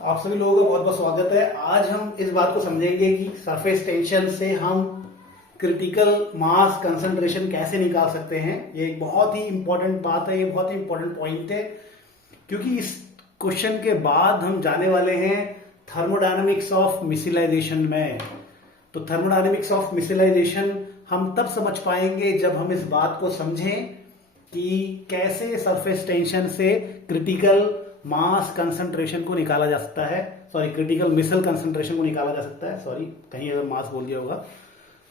आप सभी लोगों का बहुत बहुत स्वागत है। आज हम इस बात को समझेंगे कि सरफेस टेंशन से हम क्रिटिकल मास कंसंट्रेशन कैसे निकाल सकते हैं। ये एक बहुत ही इंपॉर्टेंट बात है, ये बहुत ही इंपॉर्टेंट पॉइंट है, क्योंकि इस क्वेश्चन के बाद हम जाने वाले हैं थर्मोडायनेमिक्स ऑफ मिसिलाइजेशन में। तो थर्मोडायनेमिक्स ऑफ मिसिलाइजेशन हम तब समझ पाएंगे जब हम इस बात को समझें कि कैसे सरफेस टेंशन से क्रिटिकल मास कंसंट्रेशन को निकाला जा सकता है, क्रिटिकल मिसल कंसंट्रेशन को निकाला जा सकता है, कहीं अगर मास बोल दिया होगा।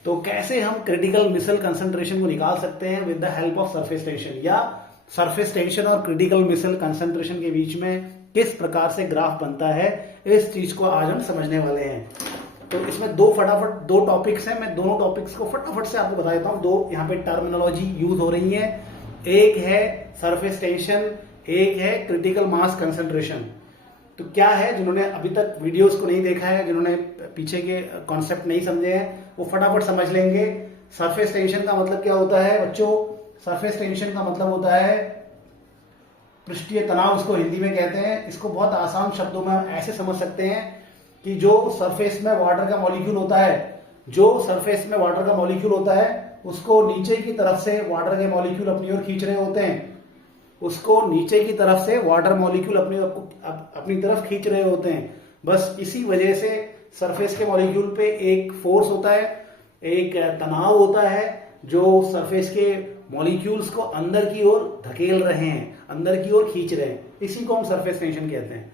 तो कैसे हम क्रिटिकल मिसल कंसंट्रेशन को निकाल सकते हैं with the help of surface tension, या सरफेस टेंशन और क्रिटिकल मिसल कंसंट्रेशन के बीच में किस प्रकार से ग्राफ बनता है, इस चीज को आज हम समझने वाले हैं। तो इसमें दो टॉपिक्स हैं, मैं दोनों टॉपिक्स को फटाफट से आपको बता देता हूं। दो यहाँ पे टर्मिनोलॉजी यूज हो रही है, एक है सरफेस टेंशन, एक है क्रिटिकल मास कंसंट्रेशन। तो क्या है, जिन्होंने अभी तक वीडियोस को नहीं देखा है, जिन्होंने पीछे के कॉन्सेप्ट नहीं समझे हैं, वो फटाफट समझ लेंगे। सरफेस टेंशन का मतलब क्या होता है बच्चों? सरफेस टेंशन का मतलब होता है पृष्ठीय तनाव, उसको हिंदी में कहते हैं। इसको बहुत आसान शब्दों में ऐसे समझ सकते हैं कि जो सरफेस में वाटर का मॉलिक्यूल होता है, उसको नीचे की तरफ से वाटर के मॉलिक्यूल अपनी ओर खींच रहे होते हैं, अपनी तरफ खींच रहे होते हैं। बस इसी वजह से सरफेस के मॉलिक्यूल पे एक फोर्स होता है, एक तनाव होता है, जो सरफेस के मॉलिक्यूल्स को अंदर की ओर धकेल रहे हैं, अंदर की ओर खींच रहे हैं। इसी को हम सरफेस टेंशन कहते हैं।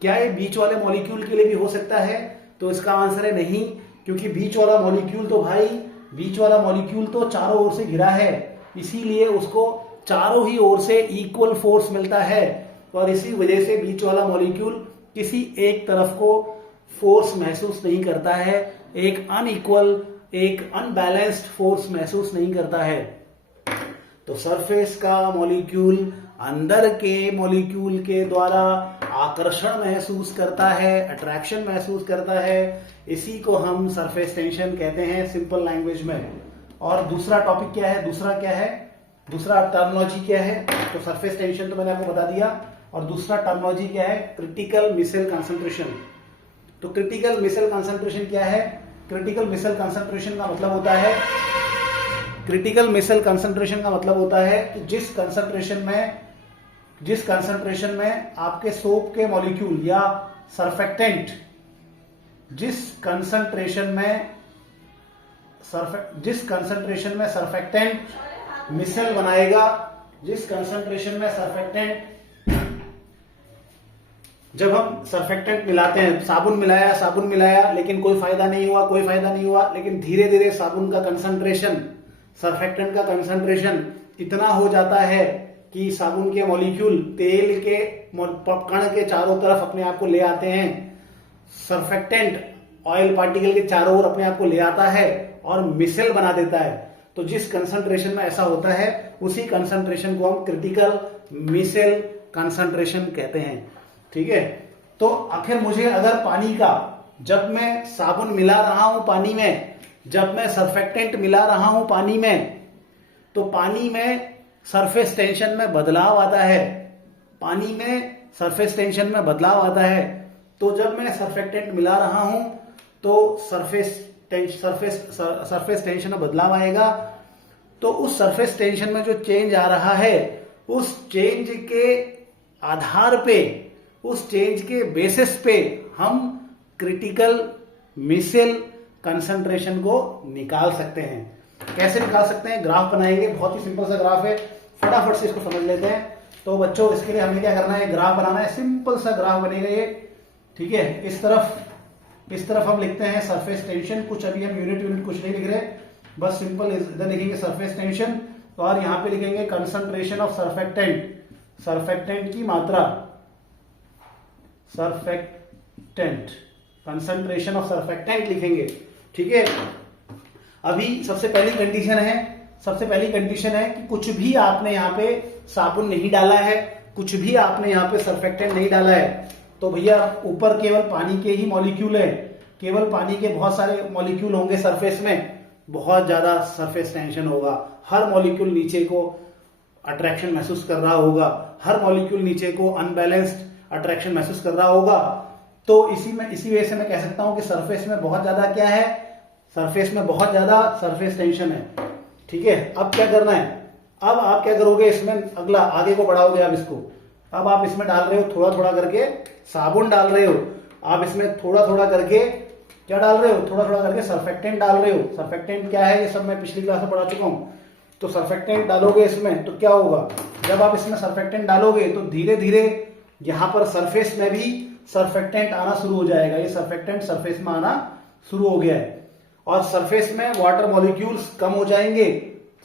क्या ये बीच वाले मॉलिक्यूल के लिए भी हो सकता है? तो इसका आंसर है नहीं, क्योंकि बीच वाला मॉलिक्यूल तो चारों ओर से घिरा है, इसीलिए उसको चारों ही ओर से इक्वल फोर्स मिलता है, और इसी वजह से बीच वाला मॉलिक्यूल किसी एक तरफ को फोर्स महसूस नहीं करता है, एक अनबैलेंस्ड फोर्स महसूस नहीं करता है। तो सरफेस का मॉलिक्यूल अंदर के मॉलिक्यूल के द्वारा आकर्षण महसूस करता है, अट्रैक्शन महसूस करता है। इसी को हम सरफेस टेंशन कहते हैं सिंपल लैंग्वेज में। और दूसरा टॉपिक क्या है, दूसरा टर्मिनोलॉजी क्या है? तो सरफेस टेंशन तो मैंने आपको बता दिया, और दूसरा टर्मिनोलॉजी क्या है? क्रिटिकल मिसल कंसंट्रेशन। तो क्रिटिकल मिसल कंसंट्रेशन क्या है? क्रिटिकल मिसल कंसंट्रेशन का मतलब होता है कि जिस कंसंट्रेशन में आपके सोप के मॉलिक्यूल या सरफेक्टेंट, जिस कंसंट्रेशन में सरफेक्टेंट मिसल बनाएगा, जब हम सरफेक्टेंट मिलाते हैं, साबुन मिलाया लेकिन कोई फायदा नहीं हुआ, लेकिन धीरे धीरे साबुन का कंसंट्रेशन, सरफेक्टेंट का कंसंट्रेशन इतना हो जाता है कि साबुन के मॉलिक्यूल तेल के कण के चारों तरफ अपने आप को ले आते हैं, सरफेक्टेंट ऑयल पार्टिकल के चारों ओर अपने आप को ले आता है और मिसल बना देता है। तो जिस कंसंट्रेशन में ऐसा होता है, उसी कंसंट्रेशन को हम क्रिटिकल मिसल कंसंट्रेशन कहते हैं। ठीक है। तो आखिर मुझे अगर पानी का, जब मैं साबुन मिला रहा हूं पानी में, जब मैं सरफेक्टेंट मिला रहा हूं पानी में, तो पानी में सरफेस टेंशन में बदलाव आता है। तो जब मैं सरफेक्टेंट मिला रहा हूं तो सरफेस टेंशन में बदलाव आएगा। तो उस सरफेस टेंशन में जो चेंज आ रहा है, उस चेंज के आधार पे, उस चेंज के बेसिस पे हम क्रिटिकल मिसल कंसंट्रेशन को निकाल सकते हैं। कैसे निकाल सकते हैं? ग्राफ बनाएंगे, बहुत ही सिंपल सा ग्राफ है, फटाफट से इसको समझ लेते हैं। तो बच्चों, इसके लिए हमें क्या करना है? ग्राफ बनाना है, सिंपल सा ग्राफ बनेगा ये। ठीक है। इस तरफ हम लिखते हैं सरफेस टेंशन, कुछ अभी हम यूनिट कुछ नहीं लिख रहे, बस सिंपल इधर लिखेंगे सरफेस टेंशन, और यहां पे लिखेंगे कंसंट्रेशन ऑफ सरफेक्टेंट की मात्रा, कंसंट्रेशन ऑफ सरफेक्टेंट लिखेंगे। ठीक है। अभी सबसे पहली कंडीशन है कि कुछ भी आपने यहाँ पे साबुन नहीं डाला है, कुछ भी आपने यहाँ पे सरफेक्टेंट नहीं डाला है। तो भैया ऊपर केवल पानी के ही मॉलिक्यूल है, केवल पानी के बहुत सारे मॉलिक्यूल होंगे सरफेस में, बहुत ज्यादा सरफेस टेंशन होगा। हर मॉलिक्यूल नीचे को अट्रैक्शन महसूस कर रहा होगा, हर मॉलिक्यूल नीचे को अनबैलेंस्ड अट्रैक्शन महसूस कर रहा होगा। तो इसी वजह से मैं कह सकता हूं कि सरफेस में बहुत ज्यादा क्या है, सरफेस में बहुत ज्यादा सरफेस टेंशन है। ठीक है, अब क्या करना है, अब आप क्या करोगे, इसमें अगला आगे को बढ़ाओगे आप इसको। अब आप इसमें डाल रहे हो थोड़ा थोड़ा करके साबुन डाल रहे हो, आप इसमें थोड़ा थोड़ा करके क्या डाल रहे हो, थोड़ा थोड़ा करके सर्फेक्टेंट डाल रहे हो। सर्फेक्टेंट क्या है, ये सब मैं पिछली क्लास में पढ़ा चुका हूं। तो सर्फेक्टेंट डालोगे इसमें तो क्या होगा, जब आप इसमें सर्फेक्टेंट डालोगे तो धीरे धीरे यहां पर सरफेस में भी सर्फेक्टेंट आना शुरू हो जाएगा। ये सर्फेक्टेंट सरफेस में आना शुरू हो गया है और सरफेस में वाटर मॉलिक्यूल्स कम हो जाएंगे।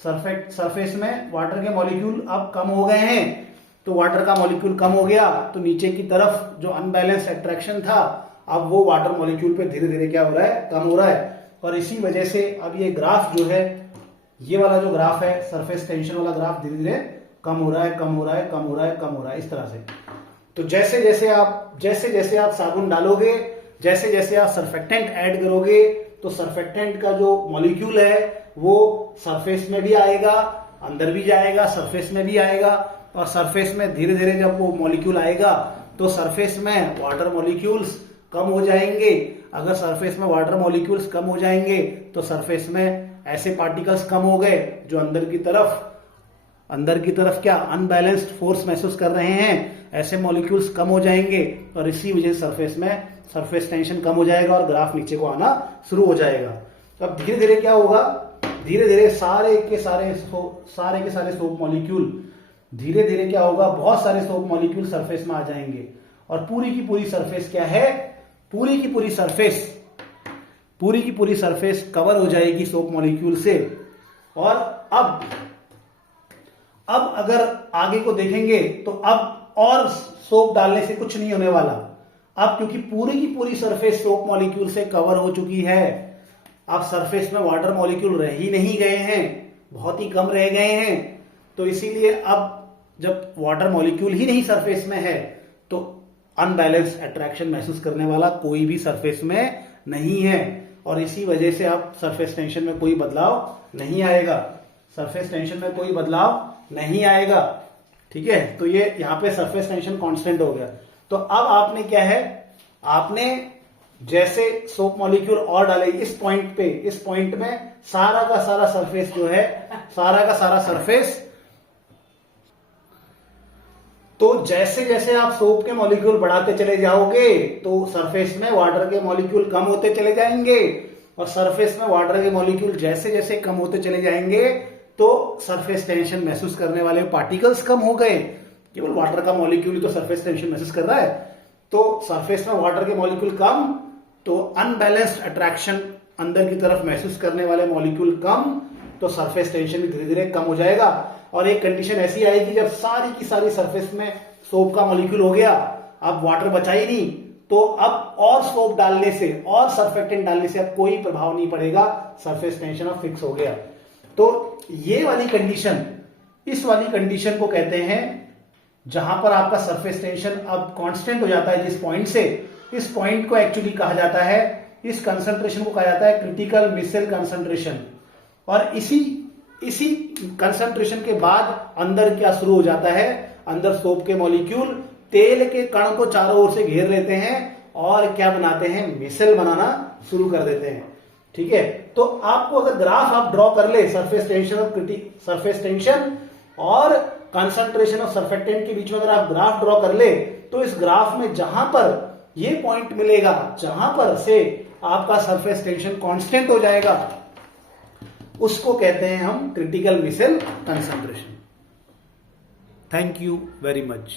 सरफेस में वाटर के मॉलिक्यूल अब कम हो गए हैं, तो वाटर का मॉलिक्यूल कम हो गया तो नीचे की तरफ जो अनबैलेंस अट्रैक्शन था अब वो वाटर मॉलिक्यूल पे धीरे धीरे क्या हो रहा है, कम हो रहा है। और इसी वजह से अब ये ग्राफ जो है, ये वाला जो ग्राफ है सरफेस टेंशन वाला ग्राफ धीरे धीरे कम हो रहा है, कम हो रहा है, कम हो रहा है, कम हो रहा है, इस तरह से। तो जैसे जैसे आप साबुन डालोगे, जैसे जैसे आप सर्फेक्टेंट ऐड करोगे तो सर्फेक्टेंट का जो मॉलिक्यूल है वो सरफेस में भी आएगा, अंदर भी जाएगा, सरफेस में भी आएगा। और सरफेस में धीरे धीरे जब वो मॉलिक्यूल आएगा तो सरफेस में वाटर मॉलिक्यूल्स कम हो जाएंगे। अगर सरफेस में वाटर मॉलिक्यूल्स कम हो जाएंगे तो सरफेस में ऐसे पार्टिकल्स कम हो गए जो अंदर की तरफ क्या अनबैलेंस्ड फोर्स महसूस कर रहे हैं, ऐसे मॉलिक्यूल्स कम हो जाएंगे और इसी वजह से सरफेस में सरफेस टेंशन कम हो जाएगा और ग्राफ नीचे को आना शुरू हो जाएगा। तो अब धीरे धीरे क्या होगा, धीरे धीरे सारे के सारे सोप मॉलिक्यूल धीरे धीरे क्या होगा, बहुत सारे सोप मॉलिक्यूल सरफेस में आ जाएंगे और पूरी की पूरी सरफेस क्या है, पूरी की पूरी सरफेस कवर हो जाएगी सोप मॉलिक्यूल से। और अब अगर आगे को देखेंगे तो अब और सोप डालने से कुछ नहीं होने वाला। अब क्योंकि पूरी की पूरी सरफेस सोप मॉलिक्यूल से कवर हो चुकी है, अब सरफेस में वाटर मॉलिक्यूल रह ही नहीं गए हैं, बहुत ही कम रह गए हैं। तो इसीलिए अब जब वाटर मॉलिक्यूल ही नहीं सरफेस में है तो अनबैलेंस अट्रैक्शन महसूस करने वाला कोई भी सरफेस में नहीं है और इसी वजह से अब सरफेस टेंशन में कोई बदलाव नहीं आएगा, सरफेस टेंशन में कोई बदलाव नहीं आएगा। ठीक है, तो ये यहां पे सरफेस टेंशन कांस्टेंट हो गया। तो अब आपने क्या है, आपने जैसे सोप मॉलिक्यूल और डाले इस पॉइंट में सारा का सारा सरफेस जो है, सारा का सारा सरफेस, तो जैसे जैसे आप सोप के मॉलिक्यूल बढ़ाते चले जाओगे तो सरफेस में वाटर के मॉलिक्यूल कम होते चले जाएंगे और सरफेस में वाटर के मॉलिक्यूल जैसे जैसे कम होते चले जाएंगे तो सरफेस टेंशन महसूस करने वाले पार्टिकल्स कम हो गए। केवल वाटर का मॉलिक्यूल ही तो सरफेस टेंशन महसूस कर रहा है, तो सरफेस में वाटर के मॉलिक्यूल कम तो अनबैलेंस्ड अट्रैक्शन अंदर की तरफ महसूस करने वाले मॉलिक्यूल कम, तो सरफेस टेंशन भी धीरे धीरे कम हो जाएगा। और एक कंडीशन ऐसी आएगी जब सारी की सारी सरफेस में सोप का मॉलिक्यूल हो गया, अब वाटर बचा ही नहीं, तो अब और सोप डालने से और सर्फेक्टेंट डालने से अब कोई प्रभाव नहीं पड़ेगा, सरफेस टेंशन अब फिक्स हो गया। तो ये वाली कंडीशन, इस वाली कंडीशन को कहते हैं जहां पर आपका सरफेस टेंशन अब कांस्टेंट हो जाता है जिस पॉइंट से, इस पॉइंट को एक्चुअली कहा जाता है, इस कंसंट्रेशन को कहा जाता है क्रिटिकल मिसेल कंसंट्रेशन। और इसी कंसंट्रेशन के बाद अंदर क्या शुरू हो जाता है, अंदर सोप के मॉलिक्यूल तेल के कण को चारों ओर से घेर लेते हैं और क्या बनाते हैं, मिसेल बनाना शुरू कर देते हैं। ठीक है, तो आपको अगर ग्राफ आप ड्रॉ कर ले सरफेस टेंशन और कंसंट्रेशन ऑफ सर्फेक्टेंट के बीच में अगर आप ग्राफ ड्रॉ कर ले तो इस ग्राफ में जहां पर ये पॉइंट मिलेगा, जहां पर से आपका सरफेस टेंशन कांस्टेंट हो जाएगा, उसको कहते हैं हम critical micelle concentration. Thank you very much.